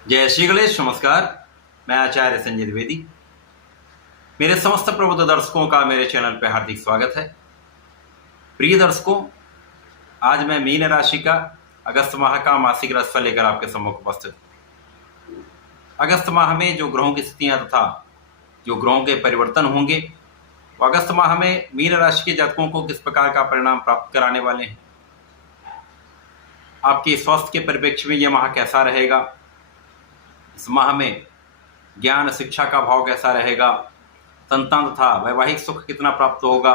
जय श्री गणेश। नमस्कार। मैं आचार्य संजय द्विवेदी। मेरे समस्त प्रबुद्ध दर्शकों का मेरे चैनल पर हार्दिक स्वागत है। प्रिय दर्शकों, आज मैं मीन राशि का अगस्त माह का मासिक राशिफल लेकर आपके सम्मुख उपस्थित हूं। अगस्त माह में जो ग्रहों की स्थितियां तथा जो ग्रहों के परिवर्तन होंगे, वो अगस्त माह में मीन राशि के जातकों को किस प्रकार का परिणाम प्राप्त कराने वाले हैं, आपके स्वास्थ्य के परिप्रेक्ष्य में यह माह कैसा रहेगा, इस माह में ज्ञान शिक्षा का भाव कैसा रहेगा, संतान तथा वैवाहिक सुख कितना प्राप्त होगा,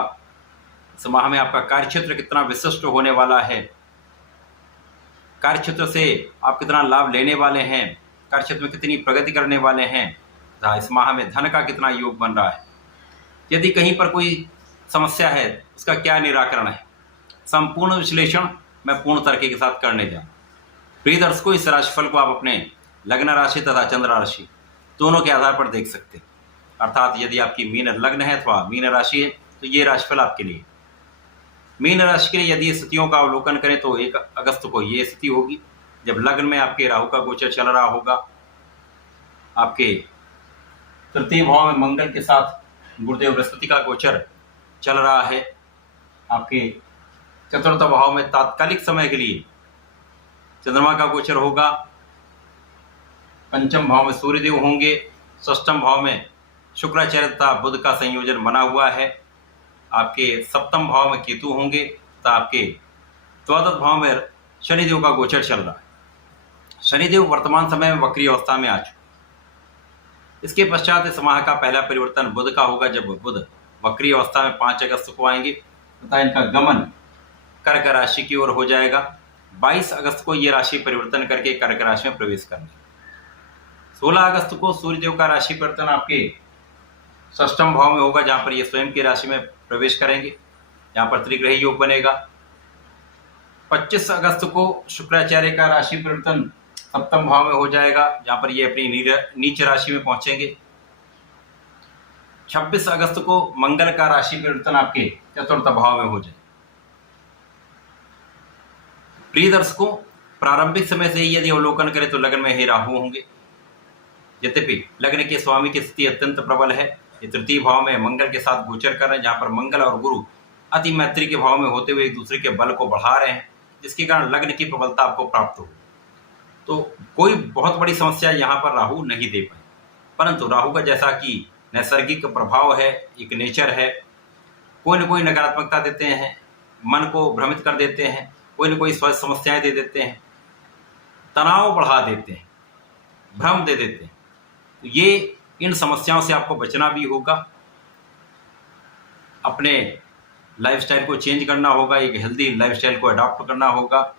इस माह में आपका कार्यक्षेत्र कितना विशिष्ट होने वाला है, कार्यक्षेत्र से आप कितना लाभ लेने वाले हैं, कार्यक्षेत्र में कितनी प्रगति करने वाले हैं तथा इस माह में धन का कितना योग बन रहा है, यदि कहीं पर कोई समस्या है उसका क्या निराकरण है, संपूर्ण विश्लेषण मैं पूर्ण तरीके के साथ करने जा। प्रिय दर्शकों, इस राशिफल को आप अपने लग्न राशि तथा चंद्र राशि दोनों के आधार पर देख सकते हैं। अर्थात यदि आपकी मीन लग्न है अथवा मीन राशि है तो ये राशिफल आपके लिए। मीन राशि के लिए यदि स्थितियों का अवलोकन करें तो 1 अगस्त को ये स्थिति होगी जब लग्न में आपके राहु का गोचर चल रहा होगा, आपके तृतीय भाव में मंगल के साथ गुरुदेव बृहस्पति का गोचर चल रहा है, आपके चतुर्थ भाव में तात्कालिक समय के लिए चंद्रमा का गोचर होगा, पंचम भाव में सूर्यदेव होंगे, षष्ठम भाव में शुक्राचार्य तथा बुध का संयोजन बना हुआ है, आपके सप्तम भाव में केतु होंगे तथा आपके द्वादश भाव में शनिदेव का गोचर चल रहा है। शनिदेव वर्तमान समय में वक्री अवस्था में आ चुके। इसके पश्चात इस माह का पहला परिवर्तन बुध का होगा जब बुध वक्री अवस्था में 5 अगस्त को आएंगे तथा इनका गमन कर्क राशि की ओर हो जाएगा। 22 अगस्त को ये राशि परिवर्तन करके कर्क राशि में प्रवेश करेंगे। 16 अगस्त को सूर्यदेव का राशि परिवर्तन आपके षष्ठम भाव में होगा जहां पर ये स्वयं की राशि में प्रवेश करेंगे, जहां पर त्रिग्रही योग बनेगा। 25 अगस्त को शुक्राचार्य का राशि परिवर्तन सप्तम भाव में हो जाएगा जहां पर ये अपनी नीच राशि में पहुंचेंगे। 26 अगस्त को मंगल का राशि परिवर्तन आपके चतुर्थ भाव में हो जाएगा। प्रिय दर्शकों, प्रारंभिक समय से ही यदि अवलोकन करें तो लग्न में ही राहु होंगे। यद्यपि लग्न के स्वामी की स्थिति अत्यंत प्रबल है, ये तृतीय भाव में मंगल के साथ गोचर कर रहे हैं जहां पर मंगल और गुरु अति मैत्री के भाव में होते हुए एक दूसरे के बल को बढ़ा रहे हैं, जिसके कारण लग्न की प्रबलता आपको प्राप्त हो। तो कोई बहुत बड़ी समस्या यहाँ पर राहु नहीं दे पाए, परंतु राहु का जैसा कि नैसर्गिक प्रभाव है, एक नेचर है, कोई न कोई नकारात्मकता देते हैं, मन को भ्रमित कर देते हैं, कोई न कोई स्वास्थ्य समस्याएं दे देते हैं, तनाव बढ़ा देते हैं, भ्रम दे देते हैं। तो ये इन समस्याओं से आपको बचना भी होगा, अपने लाइफस्टाइल को चेंज करना होगा, एक हेल्दी लाइफस्टाइल को अडॉप्ट करना होगा।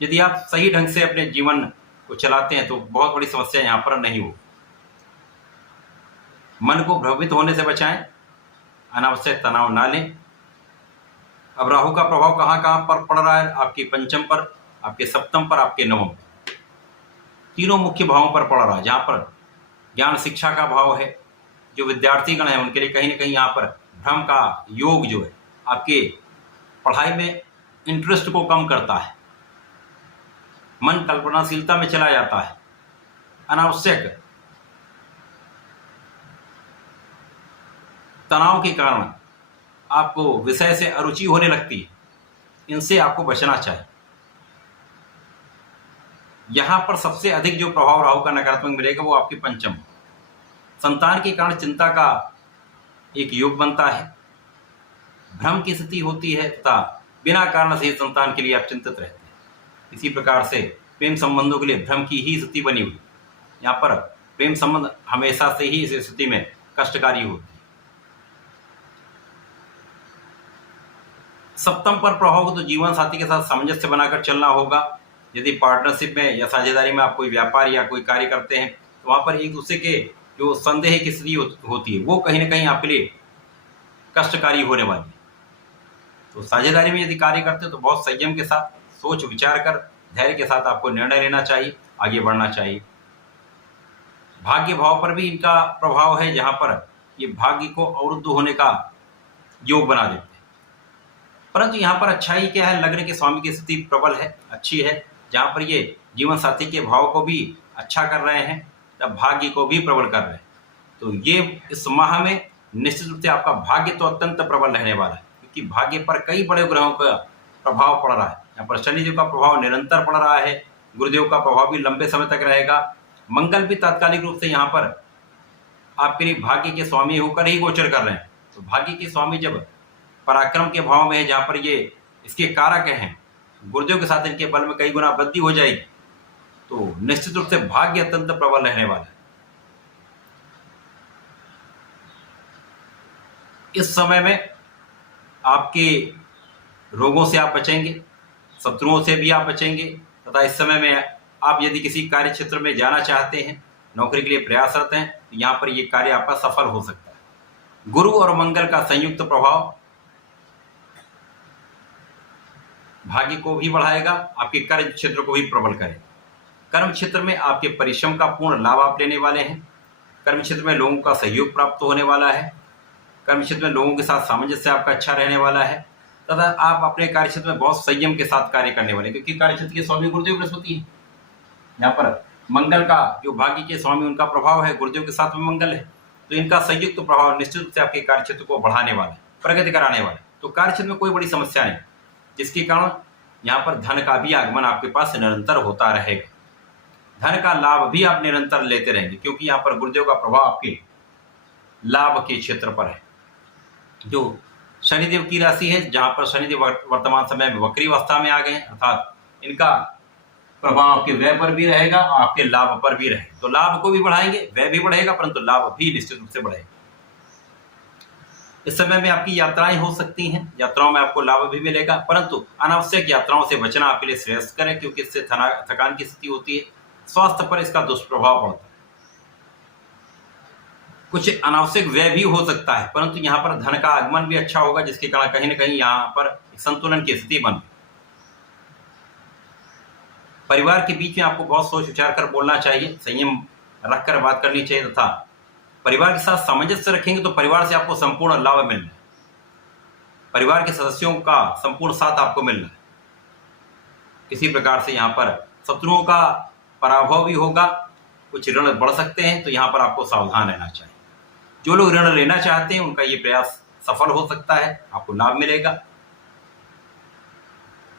यदि आप सही ढंग से अपने जीवन को चलाते हैं तो बहुत बड़ी समस्या यहाँ पर नहीं हो। मन को भ्रमित होने से बचाएं, अनावश्यक तनाव ना लें। अब राहु का प्रभाव कहाँ कहाँ पर पड़ रहा है? आपके पंचम पर, आपके सप्तम पर, आपके नवम पर, तीनों मुख्य भावों पर पड़ रहा है जहाँ पर ज्ञान शिक्षा का भाव है। जो विद्यार्थी गण है उनके लिए कहीं ना कहीं यहाँ पर भ्रम का योग जो है आपके पढ़ाई में इंटरेस्ट को कम करता है, मन कल्पनाशीलता में चला जाता है, अनावश्यक तनाव के कारण आपको विषय से अरुचि होने लगती है, इनसे आपको बचना चाहिए। यहां पर सबसे अधिक जो प्रभाव राहु का नकारात्मक मिलेगा वो आपके पंचम। संतान के कारण चिंता का एक योग बनता है, भ्रम की स्थिति होती है तथा बिना कारण से संतान के लिए आप चिंतित रहते हैं। इसी प्रकार से प्रेम संबंधों के लिए भ्रम की ही स्थिति बनी हुई। यहाँ पर प्रेम संबंध हमेशा से ही इस स्थिति में कष्टकारी होती है। सप्तम पर प्रभाव हो तो जीवन साथी के साथ सामंजस्य बनाकर चलना होगा। यदि पार्टनरशिप में या साझेदारी में आप कोई व्यापार या कोई कार्य करते हैं तो वहाँ पर एक दूसरे के जो संदेह की स्थिति होती है वो कहीं ना कहीं आपके लिए कष्टकारी होने वाली है। तो साझेदारी में यदि कार्य करते हैं तो बहुत संयम के साथ सोच विचार कर धैर्य के साथ आपको निर्णय लेना चाहिए, आगे बढ़ना चाहिए। भाग्य भाव पर भी इनका प्रभाव है जहाँ पर ये भाग्य को अवरुद्ध होने का योग बना देते हैं। परंतु यहाँ पर अच्छाई क्या है? लग्न के स्वामी की स्थिति प्रबल है, अच्छी है, जहाँ पर ये जीवन साथी के भाव को भी अच्छा कर रहे हैं तब भाग्य को भी प्रबल कर रहे हैं। तो ये इस माह में निश्चित रूप से आपका भाग्य तो अत्यंत प्रबल रहने वाला है, क्योंकि भाग्य पर कई बड़े ग्रहों का प्रभाव पड़ रहा है। यहाँ पर शनिदेव का प्रभाव निरंतर पड़ रहा है, गुरुदेव का प्रभाव भी लंबे समय तक रहेगा, मंगल भी तात्कालिक रूप से यहाँ पर आपके लिए भाग्य के स्वामी होकर ही गोचर कर रहे हैं। तो भाग्य के स्वामी जब पराक्रम के भाव में है, जहाँ पर ये इसके कारक हैं, गुरुदेव के साथ इनके बल में कई गुना वृद्धि हो जाएगी, तो निश्चित रूप से भाग्य अत्यंत प्रबल रहने वाला है। इस समय में आपके रोगों से आप बचेंगे, शत्रुओं से भी आप बचेंगे, तथा इस समय में आप यदि किसी कार्य क्षेत्र में जाना चाहते हैं, नौकरी के लिए प्रयासरत हैं, तो यहाँ पर ये कार्य आपका सफल हो सकता है। गुरु और मंगल का संयुक्त प्रभाव भाग्य को भी बढ़ाएगा, आपके कर्म क्षेत्र को भी प्रबल करेगा। कर्म क्षेत्र में आपके परिश्रम का पूर्ण लाभ आप लेने वाले हैं। कर्म क्षेत्र में लोगों का सहयोग प्राप्त होने वाला है। कर्म क्षेत्र में लोगों के साथ सामंजस्य आपका अच्छा रहने वाला है, तथा आप अपने कार्य क्षेत्र में बहुत संयम के साथ कार्य करने वाले, क्योंकि कार्य क्षेत्र के स्वामी गुरुदेव बृहस्पति है। यहाँ पर मंगल का जो भाग्य के स्वामी उनका प्रभाव है, गुरुदेव के साथ में मंगल है, तो इनका संयुक्त प्रभाव निश्चित रूप से आपके कार्य क्षेत्र को बढ़ाने वाला है, प्रगति कराने वाला है। तो कार्य क्षेत्र में कोई बड़ी समस्या नहीं, जिसके कारण यहाँ पर धन का भी आगमन आपके पास निरंतर होता रहेगा। धन का लाभ भी आप निरंतर लेते रहेंगे, क्योंकि यहाँ पर गुरुदेव का प्रभाव आपके लाभ के क्षेत्र पर है। जो शनिदेव की राशि है, जहां पर शनिदेव वर्तमान समय में वक्री अवस्था में आ गए हैं, अर्थात इनका प्रभाव आपके व्यय पर भी रहेगा और आपके लाभ पर भी रहेगा। तो लाभ को भी बढ़ाएंगे, व्यय भी बढ़ेगा, परंतु लाभ भी निश्चित रूप से बढ़ेगा। इस समय में आपकी यात्राएं हो सकती हैं, यात्राओं में आपको लाभ भी मिलेगा, परंतु अनावश्यक यात्राओं से बचना आपके लिए श्रेयस्कर है, क्योंकि इससे थकान की स्थिति होती है, स्वास्थ्य पर इसका दुष्प्रभाव पड़ता है। कुछ अनावश्यक व्यय भी हो सकता है, परंतु यहाँ पर धन का आगमन भी अच्छा होगा, जिसके कारण कहीं न कहीं यहाँ पर संतुलन की स्थिति बन। परिवार के बीच में आपको बहुत सोच विचार कर बोलना चाहिए, संयम रखकर बात करनी चाहिए, तथा परिवार के साथ सामंजस्य रखेंगे तो परिवार से आपको संपूर्ण लाभ मिल रहा है। परिवार के सदस्यों का संपूर्ण साथ आपको मिल रहा है। किसी प्रकार से यहाँ पर शत्रुओं का पराभव भी होगा, कुछ ऋण बढ़ सकते हैं, तो यहाँ पर आपको सावधान रहना चाहिए। जो लोग ऋण लेना चाहते हैं उनका ये प्रयास सफल हो सकता है, आपको लाभ मिलेगा।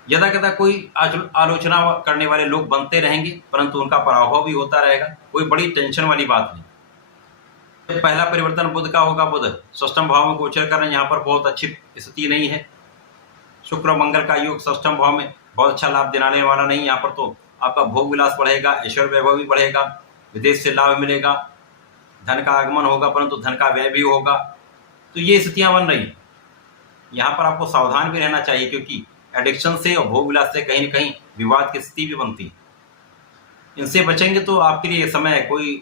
यदा कदा कोई आलोचना करने वाले लोग बनते रहेंगे, परंतु उनका पराभव भी होता रहेगा, कोई बड़ी टेंशन वाली बात नहीं। पहला परिवर्तन बुध का होगा, बुध षष्ठम भाव में गोचर कर रहे हैं, यहाँ पर बहुत अच्छी स्थिति नहीं है। शुक्र मंगल का योग षष्ठम भाव में बहुत अच्छा लाभ दिलाने वाला नहीं। यहाँ पर तो आपका भोग विलास बढ़ेगा, ऐश्वर्य वैभव भी बढ़ेगा, विदेश से लाभ मिलेगा, धन का आगमन होगा, परंतु धन का व्यय भी होगा। तो ये स्थितियां बन रही। यहाँ पर आपको सावधान भी रहना चाहिए, क्योंकि एडिक्शन से और भोग विलास से कहीं न कहीं विवाद की स्थिति भी बनती है। इनसे बचेंगे तो आपके लिए समय कोई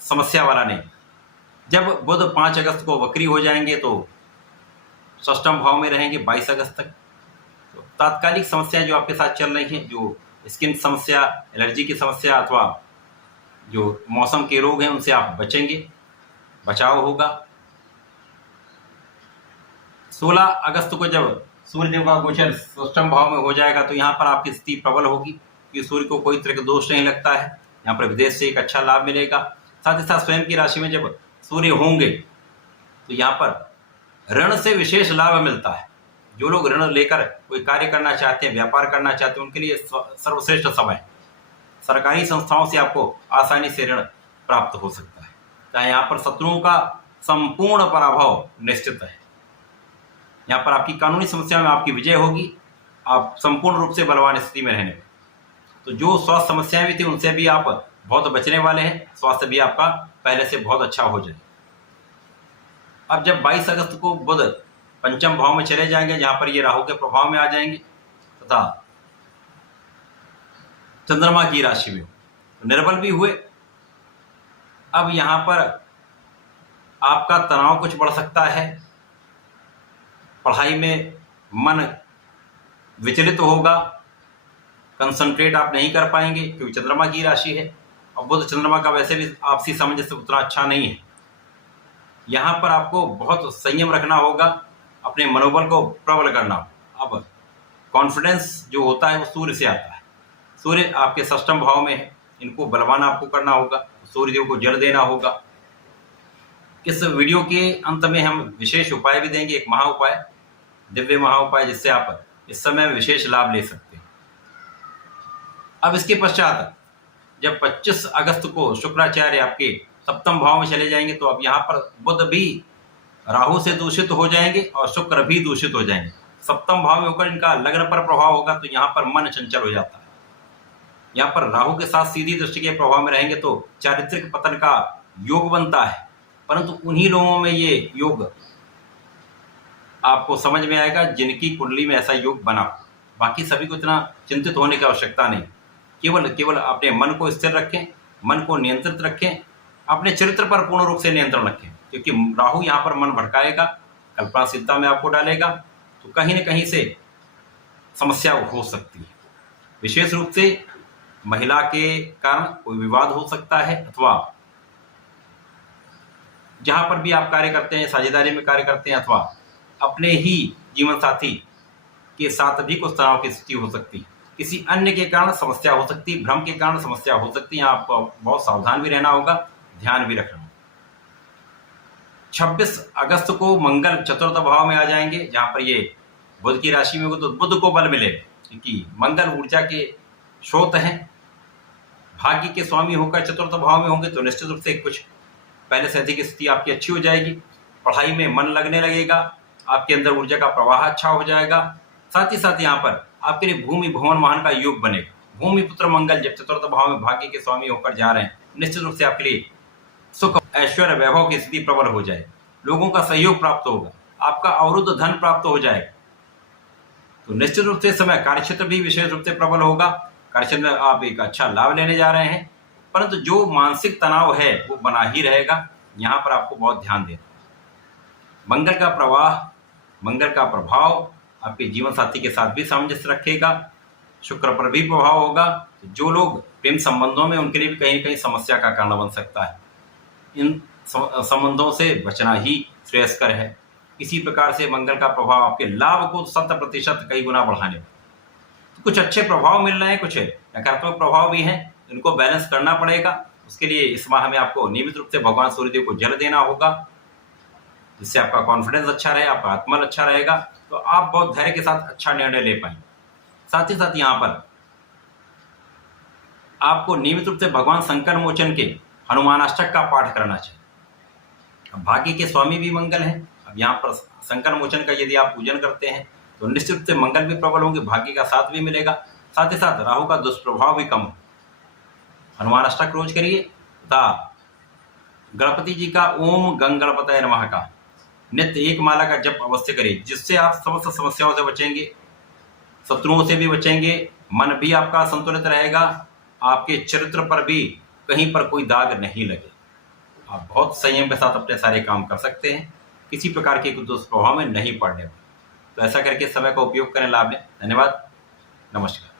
समस्या वाला नहीं। जब बुध 5 अगस्त को वक्री हो जाएंगे तो षष्ठम भाव में रहेंगे 22 अगस्त तक। तो तात्कालिक समस्याएं जो आपके साथ चल रही हैं, जो स्किन समस्या, एलर्जी की समस्या अथवा जो मौसम के रोग हैं, उनसे आप बचेंगे, बचाव होगा। 16 अगस्त को जब सूर्यदेव का गोचर षष्ठम भाव में हो जाएगा तो यहाँ पर आपकी स्थिति प्रबल होगी, कि सूर्य को कोई तरह का दोष नहीं लगता है। यहाँ पर विदेश से एक अच्छा लाभ मिलेगा। साथ ही साथ स्वयं की राशि में जब सूर्य होंगे तो यहाँ पर ऋण से विशेष लाभ मिलता है। जो लोग ऋण लेकर कोई कार्य करना चाहते हैं, व्यापार करना चाहते हैं, उनके लिए सर्वश्रेष्ठ समय। सरकारी संस्थाओं से आपको आसानी से ऋण प्राप्त हो सकता है। चाहे यहाँ पर शत्रुओं का संपूर्ण पराभव निश्चित है। यहाँ पर आपकी कानूनी समस्या में आपकी विजय होगी, आप संपूर्ण रूप से बलवान स्थिति में रहने। तो जो स्वास्थ्य समस्याएं भी थी उनसे भी आप बहुत बचने वाले हैं, स्वास्थ्य भी आपका पहले से बहुत अच्छा हो जाए। अब जब 22 अगस्त को बुध पंचम भाव में चले जाएंगे, जहां पर ये राहु के प्रभाव में आ जाएंगे तथा चंद्रमा की राशि में तो निर्बल भी हुए। अब यहां पर आपका तनाव कुछ बढ़ सकता है, पढ़ाई में मन विचलित होगा, कंसंट्रेट आप नहीं कर पाएंगे, क्योंकि चंद्रमा की राशि है और बुध चंद्रमा का वैसे भी आपसी सामंजस्य उतना अच्छा नहीं है। यहाँ पर आपको बहुत संयम रखना होगा, अपने मनोबल को प्रबल करना होगा। अब कॉन्फिडेंस जो होता है वो सूर्य से आता है। सूर्य आपके षष्ठम भाव में है, इनको बलवान आपको करना होगा, सूर्यदेव को जल देना होगा। इस वीडियो के अंत में हम विशेष उपाय भी देंगे, एक महा उपाय, दिव्य महा उपाय, जिससे आप इस समय में विशेष लाभ ले सकते हैं। अब इसके पश्चात जब 25 अगस्त को शुक्राचार्य आपके सप्तम भाव में चले जाएंगे, तो अब यहाँ पर बुध भी राहु से दूषित हो जाएंगे और शुक्र भी दूषित हो जाएंगे। सप्तम भाव में होकर इनका लग्न पर प्रभाव होगा, तो यहाँ पर मन चंचल हो जाता है। यहाँ पर राहु के साथ सीधी दृष्टि के प्रभाव में रहेंगे तो चारित्रिक पतन का योग बनता है, परंतु उन्हीं लोगों में ये योग आपको समझ में आएगा जिनकी कुंडली में ऐसा योग बना। बाकी सभी को इतना चिंतित होने की आवश्यकता नहीं। केवल अपने मन को स्थिर रखें, मन को नियंत्रित रखें, अपने चरित्र पर पूर्ण रूप से नियंत्रण रखें, क्योंकि राहु यहाँ पर मन भटकाएगा, कल्पनाशीलता में आपको डालेगा, तो कहीं न कहीं से समस्या हो सकती है। विशेष रूप से महिला के कारण कोई विवाद हो सकता है, अथवा जहां पर भी आप कार्य करते हैं, साझेदारी में कार्य करते हैं, अथवा अपने ही जीवन साथी के साथ भी कुछ तनाव की स्थिति हो सकती है। किसी अन्य के कारण समस्या हो सकती है, भ्रम के कारण समस्या हो सकती है। आपको बहुत सावधान भी रहना होगा, ध्यान भी रखना होगा। 26 अगस्त को मंगल चतुर्थ भाव में आ जाएंगे, जहां पर ये बुध की राशि में होगा, तो बुध को बल मिलेगा, क्योंकि मंगल ऊर्जा के स्रोत हैं। भाग्य के स्वामी होकर चतुर्थ भाव में होंगे, तो निश्चित रूप से कुछ पहले से अधिक स्थिति आपकी अच्छी हो जाएगी। पढ़ाई में मन लगने लगेगा, आपके अंदर ऊर्जा का प्रवाह अच्छा हो जाएगा। साथ ही साथ यहाँ पर आपके लिए भूमि भवन वाहन का योग बनेगा। भूमि पुत्र मंगल जब चतुर्थ भाव में भाग्य के स्वामी होकर जा रहे हैं, निश्चित रूप से आपके लिए सुख, ऐश्वर्य, वैभव की स्थिति प्रबल हो जाए, लोगों का सहयोग प्राप्त होगा, आपका अवरुद्ध धन प्राप्त हो जाएगा। तो निश्चित रूप से इस समय कार्यक्षेत्र भी विशेष रूप से प्रबल होगा। कार्यक्षेत्र में आप एक अच्छा लाभ लेने जा रहे हैं, परंतु जो मानसिक तनाव है वो बना ही रहेगा। यहाँ पर आपको बहुत ध्यान देना। मंगल का प्रवाह, मंगल का प्रभाव आपके जीवन साथी के साथ भी सामंजस्य रखेगा, शुक्र पर भी प्रभाव होगा। तो जो लोग प्रेम संबंधों में, उनके लिए भी कहीं न कहीं समस्या का कारण बन सकता है। इन संबंधों से बचना ही श्रेयस्कर है। इसी प्रकार से मंगल का प्रभाव आपके लाभ को 100% कई गुना बढ़ाने। तो कुछ अच्छे प्रभाव मिल रहे हैं, कुछ नकारात्मक प्रभाव भी हैं, इनको बैलेंस करना पड़ेगा। उसके लिए इस माह में आपको नियमित रूप से भगवान सूर्यदेव को जल देना होगा, जिससे आपका कॉन्फिडेंस अच्छा रहे, आपका आत्मबल अच्छा रहेगा, तो आप बहुत धैर्य के साथ अच्छा निर्णय ले पाएंगे। साथ ही साथ यहाँ पर आपको नियमित रूप से भगवान संकट मोचन के हनुमानाष्टक का पाठ करना चाहिए। अब भाग्य के स्वामी भी मंगल हैं। अब यहाँ पर संकट मोचन का यदि आप पूजन करते हैं, तो निश्चित रूप से मंगल भी प्रबल होंगे, भाग्य का साथ भी मिलेगा। साथ ही साथ राहु का दुष्प्रभाव भी कम हो। हनुमान अष्टक रोज करिए तथा गणपति जी का ओम गंग गणपतये नमः का नित्य एक माला का जप अवश्य करिए, जिससे आप समस्त समस्याओं से बचेंगे, शत्रुओं से भी बचेंगे, मन भी आपका संतुलित रहेगा, आपके चरित्र पर भी कहीं पर कोई दाग नहीं लगे। आप बहुत संयम के साथ अपने सारे काम कर सकते हैं, किसी प्रकार के दुष्प्रभाव में नहीं पड़ने। तो ऐसा करके समय का उपयोग करें, लाभ लें। धन्यवाद, नमस्कार।